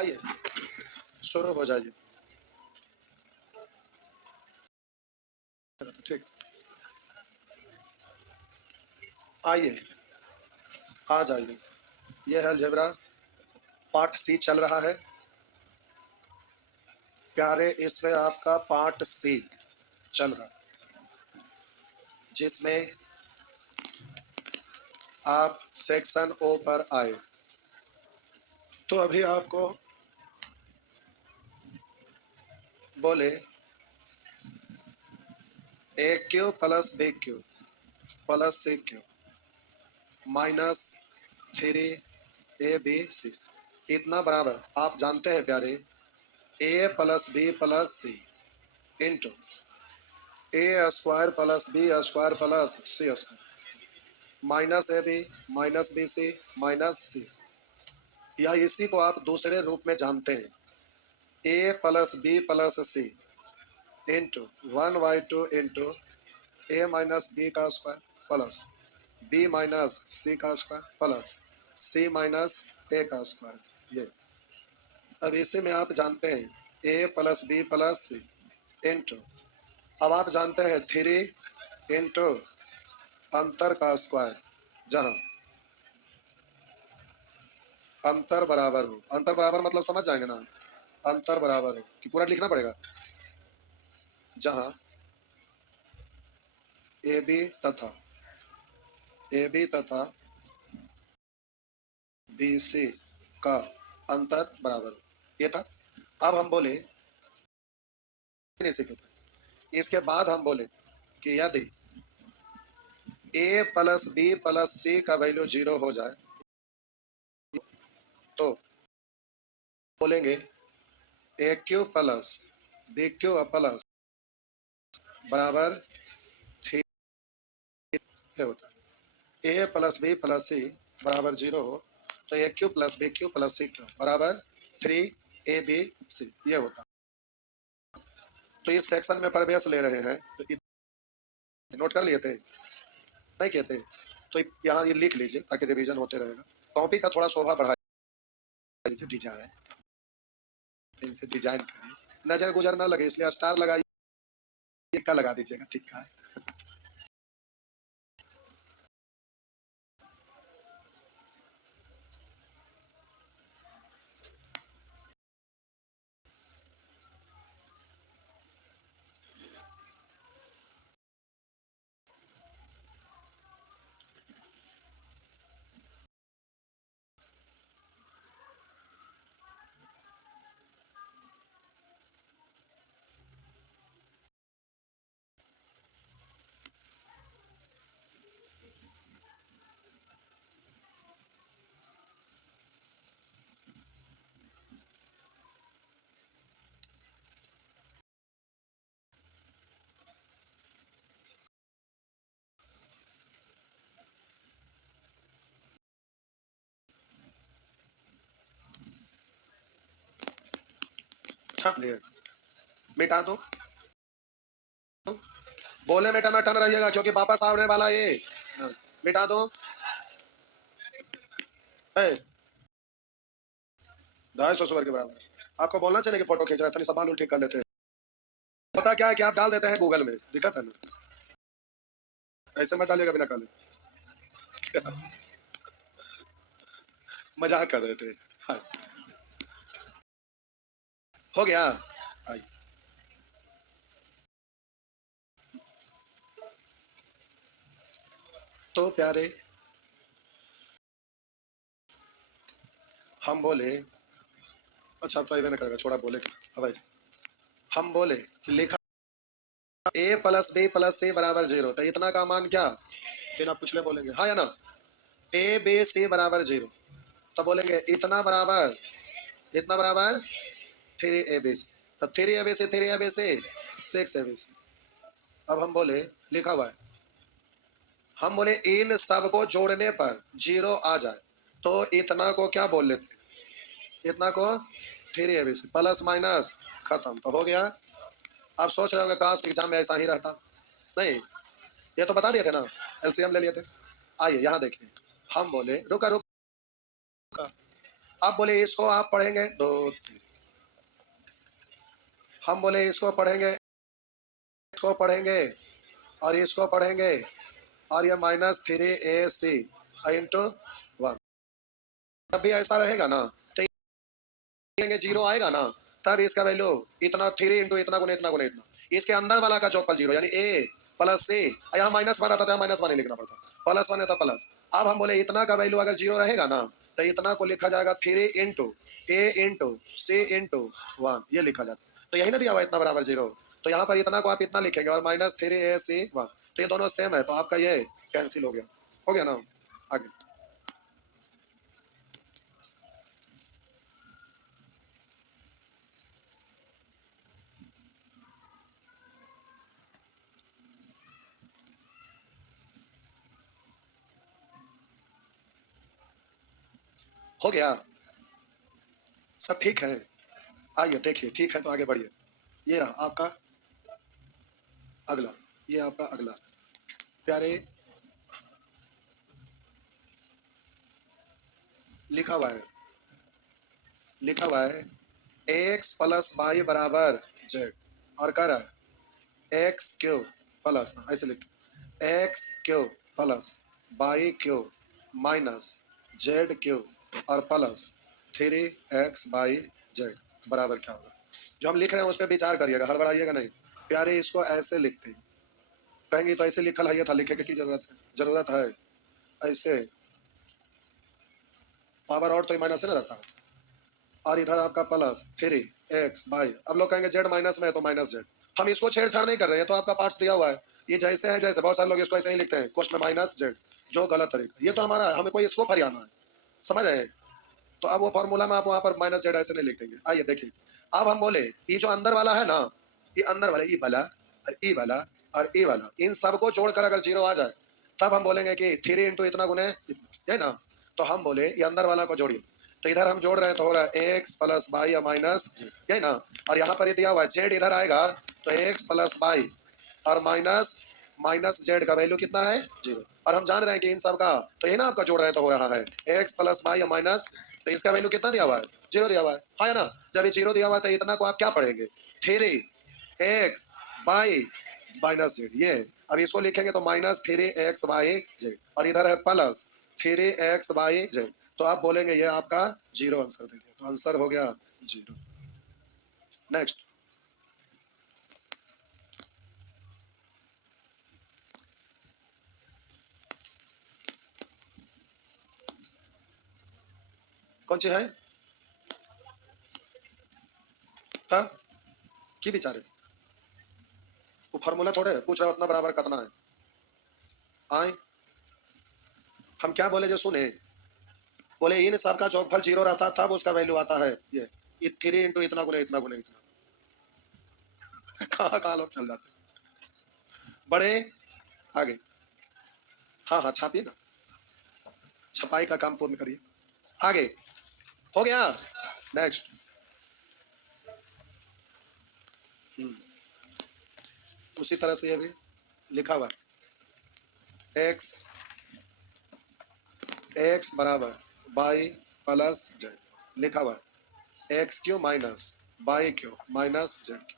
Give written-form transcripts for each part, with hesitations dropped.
आइए शुरू हो जाइए। ठीक, आइए आ जाइए। यह है अलजेब्रा पार्ट सी चल रहा है प्यारे। इसमें आपका पार्ट सी चल रहा है जिसमें आप सेक्शन ओ पर आए। तो अभी आपको बोले A cube plus B cube plus C cube minus 3ab इतना बराबर आप जानते हैं प्यारे A plus B plus C into A square plus B square plus C square minus A B minus B C minus C, या इसी को आप दूसरे रूप में जानते हैं A plus B plus C into 1/2 into A minus B का square plus B minus C का स्क्वायर प्लस सी माइनस ए का स्क्वायर। ये अब इसी में आप जानते हैं A plus B plus C into, अब आप जानते हैं 3 इंटू अंतर का स्क्वायर, जहां अंतर बराबर हो। अंतर बराबर मतलब समझ जाएंगे ना, अंतर बराबर हो कि पूरा लिखना पड़ेगा, जहां ए बी तथा बी सी का अंतर बराबर हो। ये था। अब हम बोले नहीं सीखे थे। इसके बाद हम बोले कि यदि A plus B plus C का वैल्यू 0 हो जाए तो बोलेंगे A cube plus B cube plus बराबर 3 होता है। A plus B plus C बराबर 0 हो तो A cube plus B cube plus C cube बराबर 3ab/c ये होता। तो इस सेक्शन में प्रवेश ले रहे हैं तो नोट कर लिए थे नहीं कहते तो यहाँ ये लिख लीजिए ताकि रिवीजन होते रहेगा। कॉपी का थोड़ा शोभा बढ़ा लीजिए, डिजाइन इनसे डिजाइन करिए, नजर गुजर ना लगे इसलिए स्टार लगाइए, का लगा दीजिएगा, ठीक है। छाप लिए, मिटा दो, बोले में टन रहिएगा क्योंकि वापस आने वाला ये। मिटा दो, 250 सुवर के बराबर। आपको बोलना चाहिए कि फोटो खींच रहा था, सब बाल ठीक कर लेते हैं। पता क्या है कि आप डाल देते हैं गूगल में, दिक्कत है ना, ऐसे मत डालिएगा बिना काले। मजाक कर रहे थे। हाँ। हो गया। आई तो प्यारे हम बोले, अच्छा तो ना करेगा छोड़ा, बोले अब हम बोले कि लिखा ए प्लस बी प्लस सी बराबर 0 तो इतना का मान क्या बिना पूछले बोलेंगे हाँ या ना, ए बी सी बराबर 0 तो बोलेंगे इतना बराबर 3ab/c तो 3ab/c 6ab/c। अब हम बोले लिखा हुआ है, हम बोले इन सब को जोड़ने पर 0 आ जाए तो इतना को क्या बोल लेते, इतना को 3ab/c प्लस माइनस खत्म तो हो गया। आप सोच रहे होंगे काश एग्जाम में ऐसा ही रहता, नहीं ये तो बता दिए थे ना, एलसीएम ले लिए थे। आइए यहाँ देखिए, हम बोले रुका रुका अब बोले इसको आप पढ़ेंगे 2 3, हम बोले इसको पढ़ेंगे, इसको पढ़ेंगे और इसको पढ़ेंगे और ये -3ac इंटू 1। तब भी ऐसा रहेगा ना, तो ये 0 आएगा ना, तब इसका वैल्यू इतना 3 इंटू इतना गुने इतना गुने इतना, इसके अंदर वाला का जोगफल 0 यानी a प्लस c। यहाँ -1 आता था, -1 ही लिखना पड़ता, +1 है तो प्लस। अब हम बोले इतना का वैल्यू अगर 0 रहेगा ना, तो इतना को लिखा जाएगा 3 into a into c into 1, ये लिखा जाता। तो यही ना दिया हुआ इतना बराबर 0, तो यहाँ पर इतना को आप इतना लिखेंगे और -3ac1, तो ये दोनों सेम है, तो आपका ये कैंसिल हो गया ना। आगे हो गया, सब ठीक है। आइए देखिए, ठीक है तो आगे बढ़िए। ये रहा आपका अगला, ये आपका अगला प्यारे लिखा हुआ है, लिखा हुआ है एक्स प्लस वाई बराबर जेड, और कह रहा है एक्स क्यू प्लस, ऐसे लिखते x cube plus y cube minus z cube और प्लस 3x/z बराबर क्या होगा। जो हम लिख रहे हैं उस पर विचार करिएगा, हड़बड़ाइएगा नहीं प्यारे। इसको ऐसे लिखते हैं, कहेंगे तो ऐसे लिखल है, ये था लिखे की जरूरत है, जरूरत है ऐसे, पावर और तो माइनस है ना रहता है, और इधर आपका +3x/। अब लोग कहेंगे जेड माइनस में है तो माइनस जेड, हम इसको छेड़छाड़ नहीं कर रहे हैं, तो आपका पार्ट्स दिया हुआ है, ये जैसे है जैसे, बहुत सारे लोग इसको ऐसे ही लिखते हैं क्वेश्चन में -z, जो गलत तरीका, ये तो हमारा है, हमें कोई इसको फरियाना है, समझ रहे हैं। तो अब वो फॉर्मूला में आप वहां पर -z ऐसे नहीं लिख देंगे। आइए देखिए, अब हम बोले ये जो अंदर वाला है ना, ये अंदर वाला ई वाला और ई वाला और ई वाला, इन सबको जोड़कर अगर 0 आ जाए, तब हम बोलेंगे कि 3 इंटू इतना गुने है ना, तो हम बोले ये अंदर वाला को जोड़िए, तो इधर हम जोड़ रहे हैं तो हो रहा है एक्स प्लस वाई या माइनस, है ना, और यहाँ पर ये दिया हुआ है जेड इधर आएगा, तो एक्स प्लस वाई और माइनस माइनस जेड का वैल्यू कितना है 0, और हम जान रहे हैं कि इन सब का तो ये ना आपका जोड़ रहे हैं तो हो रहा है एक्स प्लस वाई या माइनस, तो इसका वैल्यू कितना दिया हुआ है 0 दिया हुआ है, हाँ है ना। जब ये 0 दिया हुआ है तो इतना को आप क्या पढ़ेंगे 3x/, माइनस जेड, ये अब इसको लिखेंगे तो -3x/z, और इधर है +3x/z, तो आप बोलेंगे ये आपका 0 आंसर दे दिया, तो आंसर हो गया 0। नेक्स्ट कौन सी है था की बिचारे, वो फार्मूला थोड़े पूछ रहा है उतना बराबर कितना है। आए हम क्या बोले जो सुने, बोले इन सब का जोगफल 0 रहता तब उसका वैल्यू आता है ये 3 इंटू इतना गुने इतना गुने इतना। कहाँ कहाँ लोग चल जाते बड़े आगे। हाँ हाँ छापिए ना, छपाई का काम पूर्ण करिए। आगे हो गया। नेक्स्ट उसी तरह से ये भी लिखा हुआ एक्स एक्स बराबर वाई प्लस जेड लिखा हुआ है x cube minus y cube minus z.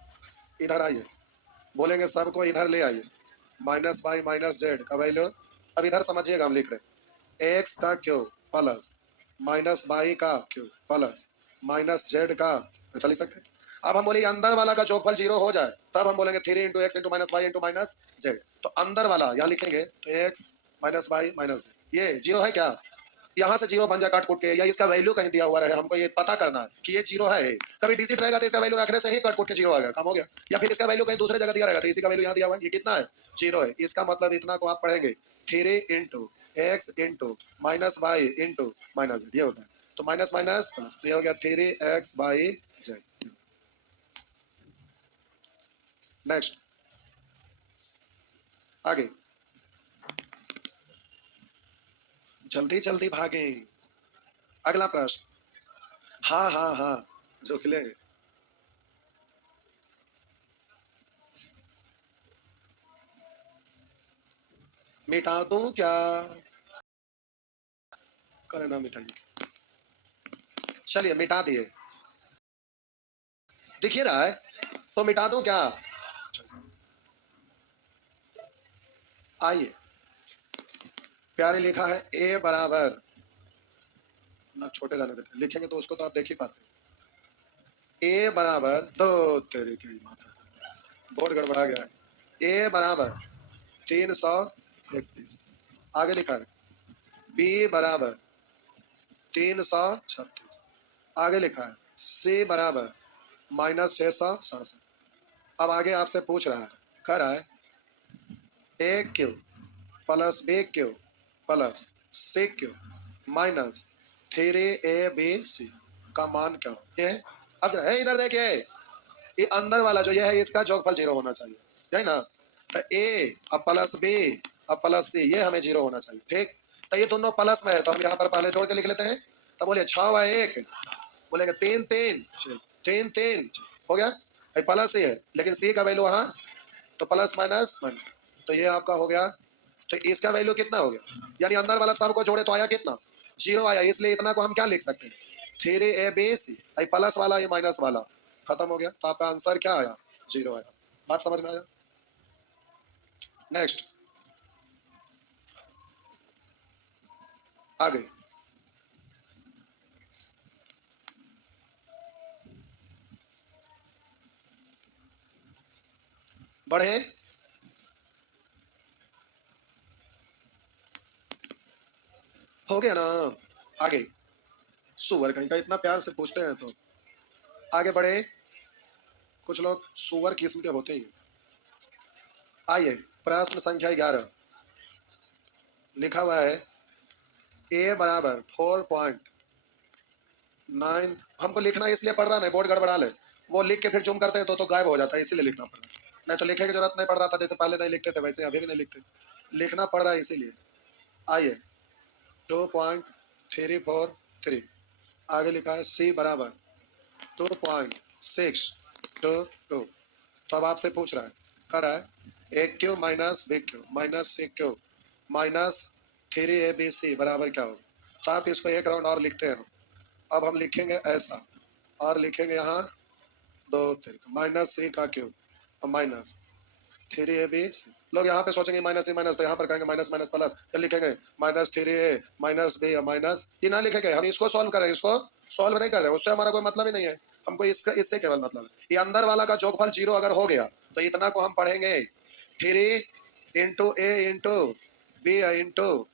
इधर आइए, बोलेंगे सबको इधर ले आइए, -y माइनस जेड का वैल्यू, अब इधर समझिएगा हम लिख रहे हैं एक्स का क्यू प्लस -y का क्यू प्लस -z का, ऐसा लिख सकते हैं। अब हम बोले अंदर वाला का जोगफल 0 हो जाए, तब हम बोलेंगे 3 into x into minus y into minus z, तो अंदर वाला यहाँ लिखेंगे तो एक्स -y माइनस जेड, ये 0 है क्या, यहाँ से 0 बन जाए काट कूट के, या इसका वैल्यू कहीं दिया हुआ रहे, हमको ये पता करना है कि ये 0 है। कभी डिजिट रहेगा तो इसका वैल्यू रखने से ही काट कूट के 0 आ गया, काम हो गया। या फिर इसका वैल्यू कहीं दूसरे जगह दिया रहेगा तो इसी का वैल्यू यहाँ दिया हुआ है, ये कितना है 0 है, इसका मतलब इतना को आप पढ़ेंगे 3 into x into minus y into minus z, ये होता है, तो माइनस माइनस प्लस, तो ये हो गया 3x/z। नेक्स्ट आगे, जल्दी जल्दी भागे। अगला प्रश्न, हाँ हाँ हाँ जो खिले, मिटा दूं क्या, करे ना मिटाइए। चलिए मिटा दिए, दिखिए रहा है तो मिटा दूं क्या? आइए, प्यारे लिखा है ए बराबर, ना छोटे रहने देते, लिखेंगे तो उसको तो आप देख ही पाते। ए बराबर दो, तेरे की माता, बोर्ड गड़बड़ा गया है। ए बराबर 331, आगे लिखा है बी बराबर 336, आगे लिखा है सी बराबर -667। अब आगे आपसे पूछ रहा है, कह रहा है A cube plus B cube plus C cube minus 3ab का मान क्या हो? ये है। अब जरा इधर देखिए, ये अंदर वाला जो ये है इसका जोगफल 0 होना चाहिए, है ना? तो ए अब प्लस बी अब प्लस सी, ये हमें 0 होना चाहिए, ठीक? तो ये दोनों प्लस में है तो हम यहाँ पर पहले जोड़ के लिख लेते हैं। तो बोलिए 6 व 1, बोलेंगे 3 3 3 3 हो गया। प्लस ही है लेकिन सी का वैल्यू वहाँ, तो प्लस माइनस माइनस, तो ये आपका हो गया। तो इसका वैल्यू कितना हो गया? यानी अंदर वाला सब को जोड़े तो आया कितना? 0 आया, इसलिए इतना को हम क्या लिख सकते हैं? 3ab, प्लस वाला ये माइनस वाला खत्म हो गया, तो आपका आंसर क्या आया? 0 आया। बात समझ में आया? नेक्स्ट, आगे बढ़े, हो गया ना? आगे सुअर कहीं का इतना प्यार से पूछते हैं तो आगे बढ़े। कुछ लोग सुअर किस्म के होते ही। आइए, प्रश्न संख्या 11 लिखा हुआ है ए बराबर 4.9, हमको लिखना इसलिए पड़ रहा नहीं, बोर्ड गड़बड़ा ले, वो लिख के फिर जूम करते हैं तो गायब हो जाता है, इसीलिए लिखना पड़ रहा है। नहीं तो लिखे की जरूरत नहीं पड़ रहा था, जैसे पहले नहीं लिखते थे वैसे अभी भी नहीं लिखते, लिखना पड़ रहा है इसीलिए। आइए 2.343, आगे लिखा है सी बराबर 2.622। तो अब आपसे पूछ रहा है, कर रहा है A cube minus B cube minus C cube minus 3ab बराबर क्या होगा? तो आप इसको एक राउंड और लिखते हैं। अब हम लिखेंगे ऐसा, और लिखेंगे यहाँ दो माइनस सी का क्यूब और माइनस 3ab। लोग यहाँ पे सोचेंगे माइनस सी माइनस, तो यहाँ पर कहेंगे माइनस माइनस प्लस, फिर लिखेंगे -3a माइनस बी माइनस, ये ना लिखेंगे, हम इसको सॉल्व कर रहे हैं, इसको सॉल्व नहीं कर रहे हैं, उससे हमारा कोई मतलब ही नहीं है, हमको इसका इससे केवल मतलब है ये अंदर वाला का जोगफल 0 अगर हो गया तो इतना को हम पढ़ेंगे 3 इंटू ए इंटू बी इंटू,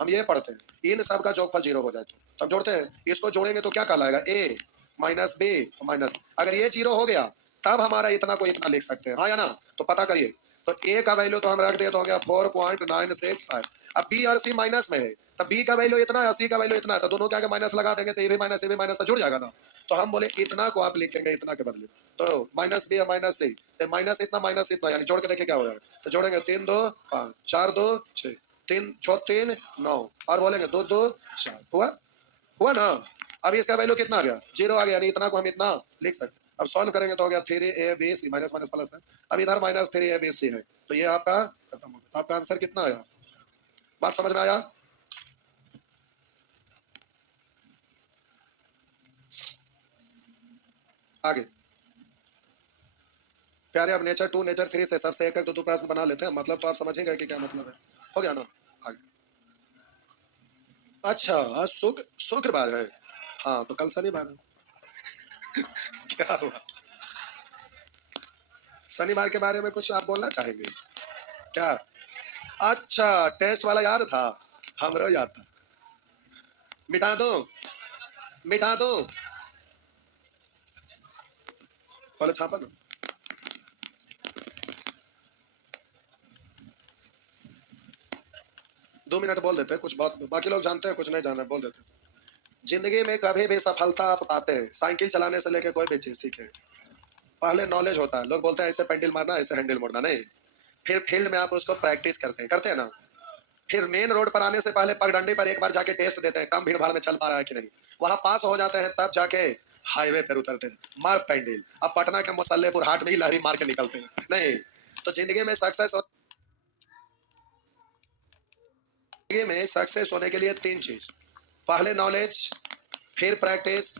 हम ये पढ़ते हैं, इन सब का जोगफल 0 हो जाए तो हम जोड़ते हैं, इसको जोड़ेंगे तो क्या कहलाएगा? ए माइनस बी माइनस, अगर ये 0 हो गया तब हमारा इतना को इतना लिख सकते हैं, हाँ या ना? तो पता करिए, तो ए का वैल्यू तो हम रख दिए तो हो गया 4.965। अब बी और सी माइनस में है, तब बी का वैल्यू इतना है, सी का वैल्यू इतना है, तो दोनों के आगे माइनस लगा देंगे तो ये भी माइनस ये भी माइनस, तो जुड़ जाएगा ना? तो हम बोले इतना को आप लिखेंगे इतना के बदले, तो माइनस बी माइनस सी, माइनस इतना, यानी जोड़ के देखिए क्या हो रहा है। तो जोड़ेंगे 3 2 5 4 2 6, 3 6 3 9, और बोलेंगे 2 2 4, हुआ हुआ ना? अब इसका वैल्यू कितना आ गया? 0 आ गया, यानी इतना को हम इतना लिख सकते हैं। अब सॉल्व करेंगे तो हो गया 3ab माइनस माइनस प्लस है, अब इधर -3ab है, तो ये आपका खत्म हो गया। आपका आंसर कितना आया? बात समझ में आया? आगे प्यारे, अब नेचर 2 नेचर 3 से सबसे एक एक दो दो प्रश्न बना लेते हैं, मतलब तो आप समझेंगे कि क्या मतलब है। हो गया ना? आगे, अच्छा आज शुक्रवार है, हाँ तो कल शनिवार है। क्या हुआ? शनिवार के बारे में कुछ आप बोलना चाहेंगे क्या? अच्छा, टेस्ट वाला याद था, हमरो याद था, मिटा दो, मिटा दो, पहले छापा ना। 2 मिनट बोल देते हैं, कुछ बात बाकी लोग जानते हैं, कुछ नहीं जाना, बोल देते हैं। जिंदगी में कभी भी सफलता आप पाते हैं, साइकिल चलाने से लेके कोई भी चीज सीखे, पहले नॉलेज होता है, लोग बोलते हैं ऐसे पेंडल मारना ऐसे हैंडल मोड़ना, नहीं, फिर फील्ड में आप उसको प्रैक्टिस करते हैं ना, फिर मेन रोड पर आने से पहले पगडंडी पर एक बार जाके टेस्ट देते हैं, कम भीड़ भाड़ में चल पा रहा है कि नहीं, वहां पास हो जाते हैं, तब जाके हाईवे पर उतरते हैं, मार पेंडल। अब पटना के मुसल्लेपुर हाट में ही लहरी मार के निकलते हैं, नहीं। तो जिंदगी में सक्सेस होने के लिए 3 चीज, पहले नॉलेज, फिर प्रैक्टिस,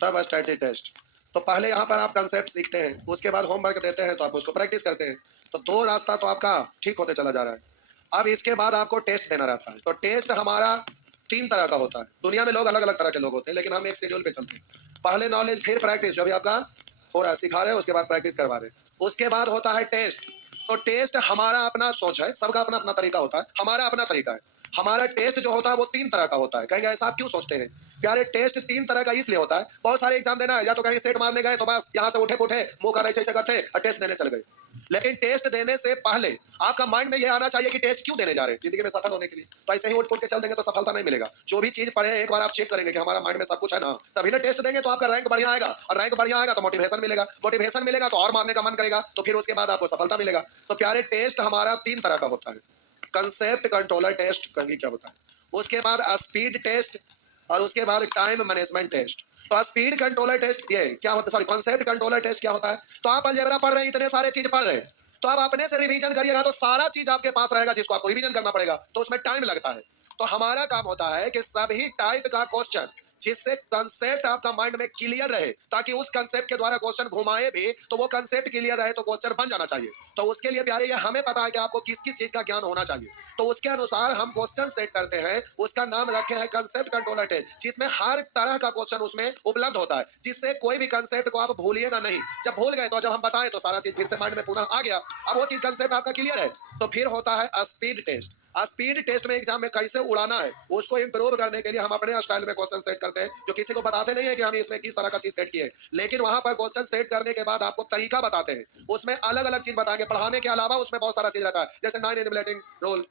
तब स्ट्रेटजी टेस्ट। तो पहले यहाँ पर आप कंसेप्ट सीखते हैं, उसके बाद होमवर्क देते हैं तो आप उसको प्रैक्टिस करते हैं। तो 2 रास्ता तो आपका ठीक होते चला जा रहा है। अब इसके बाद आपको टेस्ट देना रहता है। तो टेस्ट हमारा 3 तरह का होता है। दुनिया में लोग अलग अलग तरह के लोग होते हैं, लेकिन हम एक शेड्यूल पे चलते हैं। पहले नॉलेज, फिर प्रैक्टिस, जो भी आपका हो रहा है सिखा रहे हैं, उसके बाद प्रैक्टिस करवा रहे हैं। उसके बाद होता है टेस्ट। तो टेस्ट हमारा अपना सोच है, सबका अपना अपना तरीका होता है, हमारा अपना तरीका है। हमारा टेस्ट जो होता है वो 3 तरह का होता है। कहेंगे ऐसा आप क्यों सोचते हैं? प्यारे, टेस्ट 3 तरह का इसलिए होता है, बहुत सारे एग्जाम देना है, या तो कहीं सेट मारने गए तो बस यहाँ से उठे पुठे मुंह का ऐसे करते और टेस्ट देने चल गए। लेकिन टेस्ट देने से पहले आपका माइंड में ये आना चाहिए कि टेस्ट क्यों देने जा रहे हैं, जिंदगी में सफल होने के लिए। तो ऐसे ही उठ पुट के चल देंगे तो सफलता नहीं मिलेगा। जो भी चीज पढ़े एक बार आप चेक करेंगे कि हमारा माइंड में सब कुछ है ना, तभी ना टेस्ट देंगे तो आपका रैंक बढ़िया आएगा, और रैंक बढ़िया आएगा तो मोटिवेशन मिलेगा, मोटिवेशन मिलेगा तो और मारने का मन करेगा, तो फिर उसके बाद आपको सफलता मिलेगा। तो प्यारे, टेस्ट हमारा 3 तरह का होता है। कंसेप्ट कंट्रोलर टेस्ट कहेंगे क्या होता है, उसके बाद स्पीड टेस्ट, और उसके बाद टाइम मैनेजमेंट टेस्ट। तो स्पीड कंट्रोलर टेस्ट ये क्या होता है, सॉरी कॉन्सेप्ट कंट्रोलर टेस्ट क्या होता है? तो आप अलजेब्रा पढ़ रहे हैं, इतने सारे चीज पढ़ रहे हैं, तो आप अपने से रिवीजन करिएगा तो सारा चीज आपके पास रहेगा जिसको आपको रिवीजन करना पड़ेगा, तो उसमें टाइम लगता है। तो हमारा काम होता है कि सभी टाइप का क्वेश्चन, जिससे कंसेप्ट आपका माइंड में क्लियर रहे, ताकि उस कंसेप्ट के द्वारा क्वेश्चन घुमाए भी तो वो कंसेप्ट क्लियर रहे, तो क्वेश्चन बन जाना चाहिए। तो उसके लिए प्यारे, ये हमें पता है कि आपको किस किस चीज का ज्ञान होना चाहिए, तो उसके अनुसार हम क्वेश्चन सेट करते हैं। उसका नाम रखे हैं कंसेप्ट कंट्रोलर टेस्ट, जिसमें हर तरह का क्वेश्चन उसमें उपलब्ध होता है, जिससे कोई भी कंसेप्ट को आप भूलिएगा नहीं। जब भूल गए तो जब हम बताएं तो सारा चीज फिर से माइंड में पुनः आ गया, अब वो चीज कंसेप्ट आपका क्लियर है। तो फिर होता है स्पीड टेस्ट। स्पीड टेस्ट में एग्जाम में कैसे उड़ाना है उसको इंप्रूव करने के लिए हम अपने स्टाइल में क्वेश्चन सेट करते हैं, जो किसी को बताते नहीं है कि हम इसमें किस तरह का चीज सेट किए, लेकिन वहां पर क्वेश्चन सेट करने के बाद आपको तरीका बताते हैं। उसमें अलग अलग चीज बताएंगे, पढ़ाने के अलावा उसमें बहुत सारा चीज रहता है, जैसे 9 एनिमेटिंग रोल,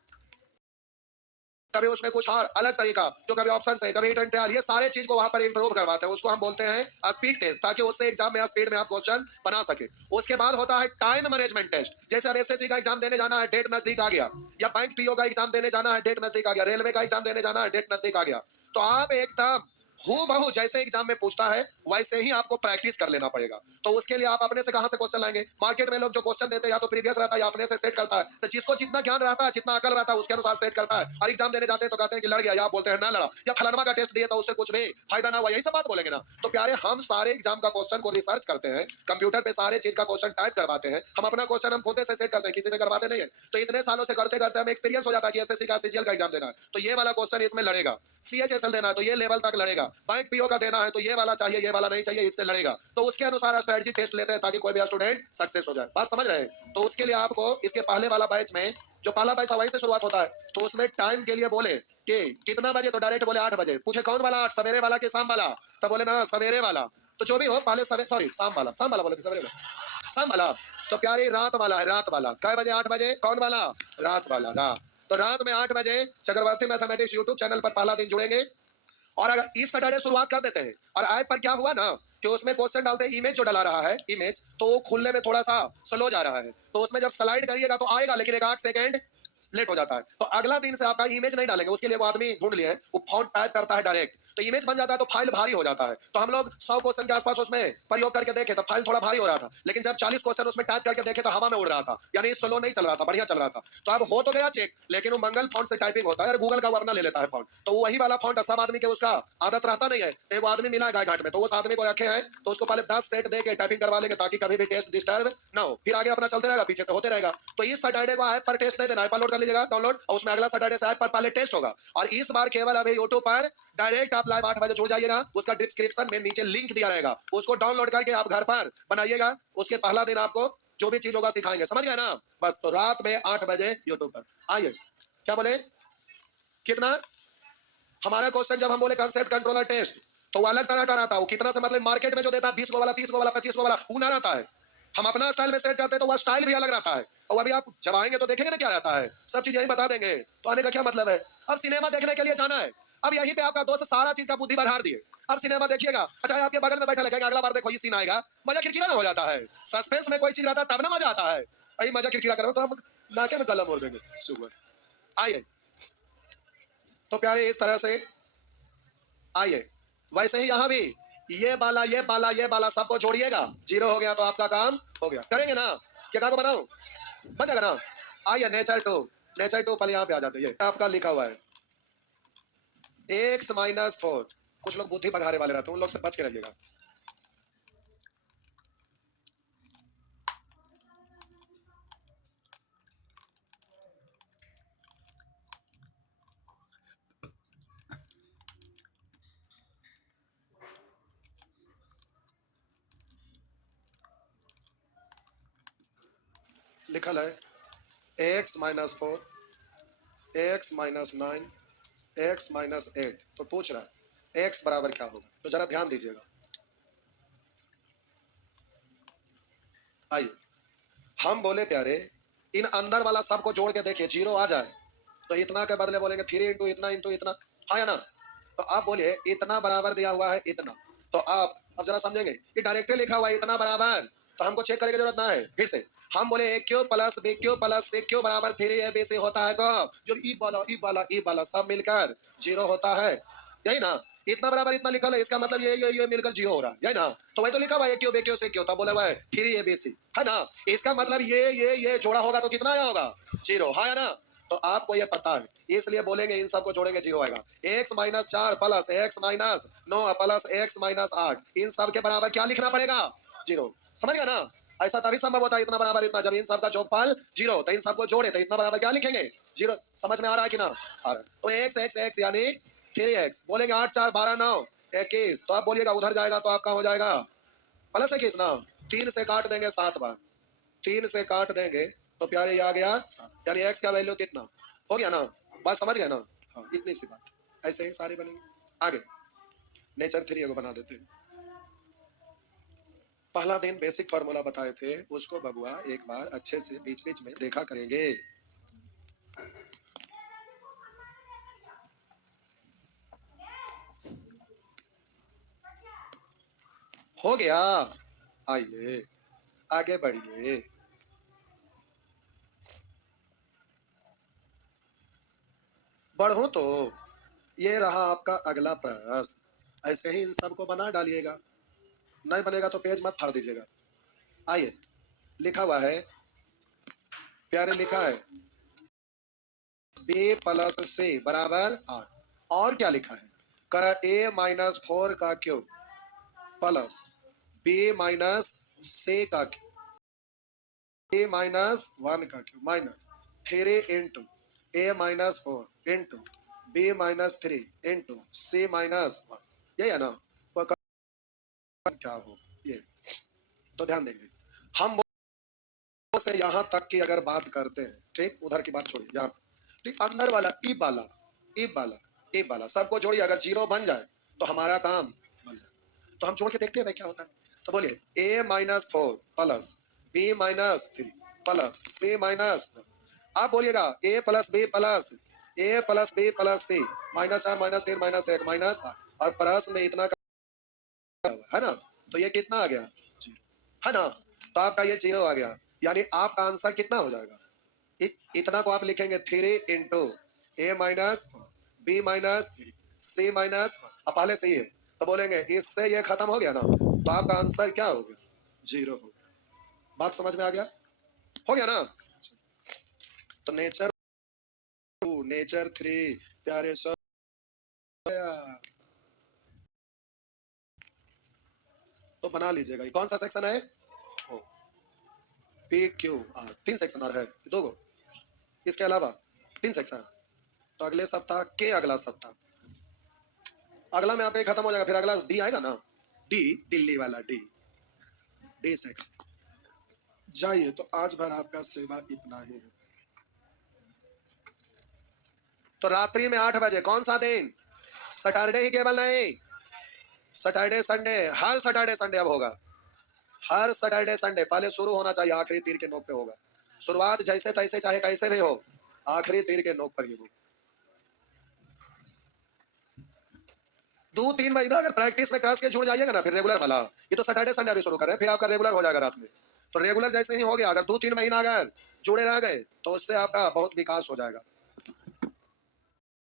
कभी उसमें कुछ और अलग तरीका, जो कभी ऑप्शन है, कभी हिट ट्रायल, ये सारे चीज को वहां पर इंप्रूव करवाते हैं। उसको हम बोलते हैं स्पीड टेस्ट, ताकि उससे एग्जाम में स्पीड में आप क्वेश्चन बना सके। उसके बाद होता है टाइम मैनेजमेंट टेस्ट। जैसे अब एसएससी का एग्जाम देने जाना है, डेट नजदीक आ गया, या बैंक पीओ का एग्जाम देने जाना है, डेट नजदीक आ गया, रेलवे का एग्जाम देने जाना है, डेट नजदीक आ गया, तो आप एकदम हूबहू जैसे एग्जाम में पूछता है वैसे ही आपको प्रैक्टिस कर लेना पड़ेगा। तो उसके लिए आप अपने से कहां से क्वेश्चन लाएंगे? मार्केट में लोग जो क्वेश्चन देते हैं या तो प्रीवियस रहता है या अपने से सेट करता है। तो जिसको जितना ज्ञान रहता है, जितना अकल रहता है, उसके अनुसार सेट करता है। और एग्जाम देने जाते हैं तो कहते हैं कि लड़ गया, या आप बोलते हैं ना लड़ा, या फलाना का टेस्ट दिया तो उससे कुछ भी फायदा ना हुआ, यही सब बात बोलेंगे ना। तो प्यारे, हम सारे एग्जाम का क्वेश्चन को रिसर्च करते हैं, कंप्यूटर पे सारे चीज का क्वेश्चन टाइप करवाते हैं, हम अपना क्वेश्चन हम खुद से सेट करते हैं, किसी से करवाते नहीं है। तो इतने सालों से करते करते हमें एक्सपीरियंस हो जाता है कि एसएससी का सीजीएल का एग्जाम देना है तो ये वाला क्वेश्चन इसमें लड़ेगा, सीएचएसएल देना है तो ये लेवल तक लड़ेगा, बैंक पीओ का देना है तो ये वाला चाहिए, ये वाला नहीं चाहिए, इससे लड़ेगा। तो उसके अनुसार स्ट्रेटजी टेस्ट लेते हैं ताकि कोई भी स्टूडेंट सक्सेस हो जाए। बात समझ रहे हैं? तो उसके लिए आपको इसके पहले वाला बैच में, जो पहला बैच था वहीं से शुरुआत होता है, तो उसमें टाइम के लिए बोले कि कितना बजे, तो डायरेक्ट बोले 8 बजे। पूछे कौन वाला 8, सवेरे वाला कि शाम वाला? तब बोले ना सवेरे वाला। तो जो भी हो, पहले सवेरे, सॉरी शाम वाला बोले कि सवेरे वाला? शाम वाला। तो प्यारी, रात वाला है, रात वाला। कै बजे? 8 बजे। कौन वाला? रात वाला। रात। तो रात में 8 बजे चक्रवर्ती मैथमेटिक्स यूट्यूब चैनल पर पहला दिन जुड़ेंगे, और अगर इस सैटरडे शुरुआत कर देते हैं, और ऐप पर क्या हुआ ना कि उसमें क्वेश्चन डालते हैं, इमेज जो डला रहा है इमेज, तो खुलने में थोड़ा सा स्लो जा रहा है, तो उसमें जब स्लाइड करिएगा तो आएगा, लेकिन एक आध सेकंड लेट हो जाता है। तो अगला दिन से आपका इमेज नहीं डालेंगे, उसके लिए वो आदमी ढूंढ लिए हैं, वो फॉन्ट टाइप करता है डायरेक्ट, तो इमेज बन जाता है, तो फाइल भारी हो जाता है। तो हम लोग 100 क्वेश्चन के आसपास उसमें प्रयोग करके देखे तो फाइल थोड़ा भारी हो रहा था, लेकिन जब 40 क्वेश्चन उसमें टाइप करके देखे तो हवा में उड़ रहा था, यानी स्लो नहीं चल रहा था, बढ़िया चल रहा था। तो अब हो तो गया चेक, लेकिन वो मंगल फॉन्ट से टाइपिंग होता है, और गूगल का वरना ले लेता है फॉन्ट, तो वही वाला फॉन्ट सब आदमी के उसका आदत रहता नहीं है। तो एक आदमी मिला गाय घाट में, तो उस आदमी को रखे हैं, तो उसको पहले 10 सेट दे के टाइपिंग करवा लेंगे, ताकि कभी भी टेस्ट डिस्टर्ब ना हो, फिर आगे अपना चलते रहेगा, पीछे से होते रहेगा। तो इस सैटरडे को ऐप पर टेस्ट नहीं देना, ऐप पर लोड कर लीजिएगा डाउनलोड, और उसमें अगला सैटरडे से ऐप पर पहले टेस्ट होगा। और इस बार केवल अभी यूट्यूब पर डायरेक्ट आप लाइव 8 बजे जुड़ जाइएगा, उसका डिस्क्रिप्शन में नीचे लिंक दिया रहेगा, उसको डाउनलोड करके आप घर पर बनाइएगा। उसके पहला दिन आपको जो भी चीज होगा सिखाएंगे, समझ गए ना? बस, तो रात में 8 बजे यूट्यूब पर आइए। क्या बोले? कितना? हमारा क्वेश्चन जब हम बोले कंसेप्ट कंट्रोलर टेस्ट, तो वो अलग तरह का रहता है। वो कितना से मतलब मार्केट में जो देता है 20 को वाला, 30 को वाला, 25 को वाला, वो ना रहता है। हम अपना स्टाइल में सेट करते हैं तो वह स्टाइल भी अलग रहता है। और अभी आप जब आएंगे तो देखेंगे ना क्या रहता है, सब चीज यही बता देंगे। तो आने का क्या मतलब है? अब सिनेमा देखने के लिए जाना है, अब यहीं पे आपका दोस्त सारा चीज का बुद्धि बढ़ा दिए, अब सिनेमा देखिएगा, अच्छा आपके बगल में बैठा लगेगा, अगला बार देखो ये सीन आएगा, मजा किरकिरा ना हो जाता है। सस्पेंस में कोई चीज रहता है तब ना मजा आता है, अरे मजा किरकिरा करो तो हम नाके में कलम बोल देंगे सुबह। आइए, तो प्यारे इस तरह से आइए। वैसे ही यहाँ भी ये बाला, ये बाला, ये बाला सबको जोड़िएगा, 0 हो गया तो आपका काम हो गया। करेंगे ना? क्या को बनाओ? बन जाएगा ना? आइए, नेचर टू, नेचर टू पहले यहाँ पे आ जाते हैं। ये आपका लिखा हुआ है x - 4, कुछ लोग बुद्धि बघारे वाले रहते हैं, उन लोग से बच के रहिएगा। लिखल है x minus 4, x minus 9, x minus 8। तो पूछ रहा है x बराबर क्या होगा, तो जरा ध्यान दीजिएगा। आइए हम बोले प्यारे, इन अंदर वाला सबको जोड़ के देखिए, जीरो आ जाए तो इतना के बदले बोलेंगे 3 इंटू इतना इंटू इतना, हाँ या ना। तो आप बोलिए इतना बराबर दिया हुआ है इतना, तो आप अब जरा समझेंगे कि डायरेक्टली लिखा हुआ है इतना बराबर, तो हमको चेक करने की जरूरत ना है। फिर से हम बोले A cube plus B cube plus C cube बराबर 3ab होता है कब, जब ई वाला सब मिलकर जीरो होता है, यही ना। इतना बराबर इतना लिखा है, इसका मतलब ये मिलकर जीरो हो रहा है, यही ना। तो वही तो लिखा हुआ है cube b cube c cube, तब बोला हुआ है 3abc, है ना। इसका मतलब ये जोड़ा होगा तो कितना आया होगा, जीरो, हाँ या ना। तो आपको ये पता है, इसलिए बोलेंगे इन सबको जोड़ेंगे जीरो आएगा। x minus 4 plus x minus 9 plus x minus 8, इन सब के बराबर क्या लिखना पड़ेगा, जीरो। समझ गया ना। ऐसा तभी संभव होता है इतना बराबर इतना, जब इन सबका जोगफल जीरो, तो इन सबको जोड़े तो इतना बराबर क्या लिखेंगे, जीरो। समझ में आ रहा है कि ना आ रहा है। तो x यानी 3x, बोलेंगे 8 4 12 9 21, तो आप बोलिएगा उधर जाएगा तो आपका हो जाएगा प्लस 21 ना। 3 से काट देंगे 7 बार, 3 से काट देंगे तो प्यारे ये आ गया 7, यानी x का वैल्यू कितना हो गया ना। बात समझ गए ना, हाँ इतनी सी बात, ऐसे ही सारे बनेंगे। आगे नेचर 3 को बना देते हैं। पहला दिन बेसिक फार्मूला बताए थे, उसको बबुआ एक बार अच्छे से बीच बीच में देखा करेंगे। हो गया, आइए आगे बढ़िए। बढ़ो तो ये रहा आपका अगला प्रश्न, ऐसे ही इन सबको बना डालिएगा, नहीं बनेगा तो पेज मत फाड़ दीजिएगा। आइए लिखा हुआ है प्यारे, लिखा है b प्लस c बराबर 8, और क्या लिखा है, करा a माइनस 4 का cube plus b minus c का क्यूब, a माइनस 1 का cube minus 3 into a minus 4 into b minus 3 into c minus 1, ये है ना। तो क्या होगा ये, तो ध्यान देंगे हम से यहाँ तक की अगर बात करते हैं, ठीक, उधर की बात छोड़िए, यहाँ ठीक अंदर वाला ई वाला ई वाला ई वाला सबको जोड़िए, अगर जीरो बन जाए तो हमारा काम बन जाए। तो हम जोड़ के देखते हैं भाई क्या होता है। तो बोलिए a minus 4 plus b minus 3 plus c minus, आप बोलिएगा a plus b plus c minus 4 minus 3 minus 1 minus 8, और प्लस में इतना है ना, तो ये कितना आ गया, है ना। तो आपका ये जीरो आ गया, यानी आपका आंसर कितना हो जाएगा, इतना को आप लिखेंगे 3 into A minus B minus C minus, पहले से ही है तो बोलेंगे इससे ये खत्म हो गया ना, तो आपका आंसर क्या हो गया, जीरो हो गया। बात समझ में आ गया, हो गया ना। तो नेचर 2 नेचर 3 प्यारे सर, तो बना लीजिएगा। कौन सा सेक्शन है, पी क्यू आर, 3 सेक्शन और है, 2 गो, इसके अलावा 3 सेक्शन। तो अगले सप्ताह के अगला सप्ताह, अगला में आप खत्म हो जाएगा, फिर अगला डी आएगा ना, डी दिल्ली वाला डी सेक्शन। जाइए, तो आज भर आपका सेवा इतना ही है। तो रात्रि में 8 बजे, कौन सा दिन, सैटरडे ही केवल नहीं, सैटरडे संडे, हर सैटरडे संडे अब होगा, हर सैटरडे संडे। पहले शुरू होना चाहिए आखिरी तीर के नोक पे होगा, शुरुआत जैसे तैसे चाहे कैसे भी हो, आखिरी तीर के नोक पर ही होगा। 2-3 महीना अगर प्रैक्टिस में कस के जुड़ जाइएगा ना, फिर रेगुलर वाला, ये तो सैटरडे संडे अभी शुरू करें, फिर आपका रेगुलर हो जाएगा रात में। तो रेगुलर जैसे ही हो गया, अगर 2-3 महीना अगर जुड़े रह गए तो उससे आपका बहुत विकास हो जाएगा।